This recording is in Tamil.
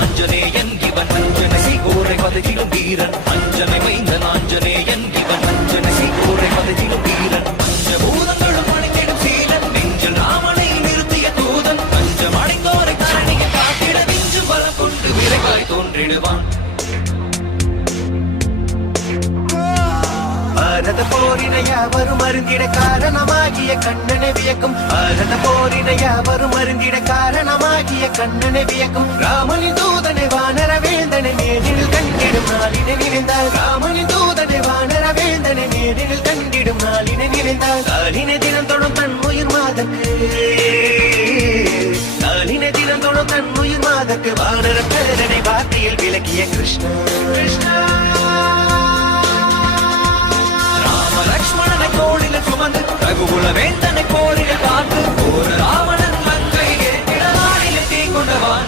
ஆஞ்சநேயன் இவன் அஞ்சனை சீகோரை பதத்திலும் வீரன் அஞ்சனை மைந்தன் ஆஞ்சநேயன் இவன் அஞ்சனை சீகோரை பதத்திலும் வீரன் பஞ்சபூதங்களும் அணிந்திடும் சீலன் நெஞ்சில் ராமனை நிறுத்திய தூதன் பஞ்சம் அடைந்தோரை தரணியை காத்திட நெஞ்சு பலம் கொண்டு விரைவாய் தோன்றிடுவான் பாரத போரினை யாவரும் அருந்திட காரணமாகிய கண்ணனை வியக்கும் பாரத போரினை யாவரும் அருந்திட காரணமாகிய கண்ணனை வியக்கும் ராமனின் தூதனை வானர வேந்தனை நேரில் கண்டிடும் நாளினை நினைந்தார் ராமனின் தூதனை வானர வேந்தனை நேரில் கண்டிடும் நாளினை நினைந்தார் காலினை தினம் தொடும் தன் உயிர் மாதற்கு காலினை தினம் தொடும் தன் உயிர் மாதற்கு வானர பேரனை வார்த்தையில் விளக்கிய கிருஷ்ணன்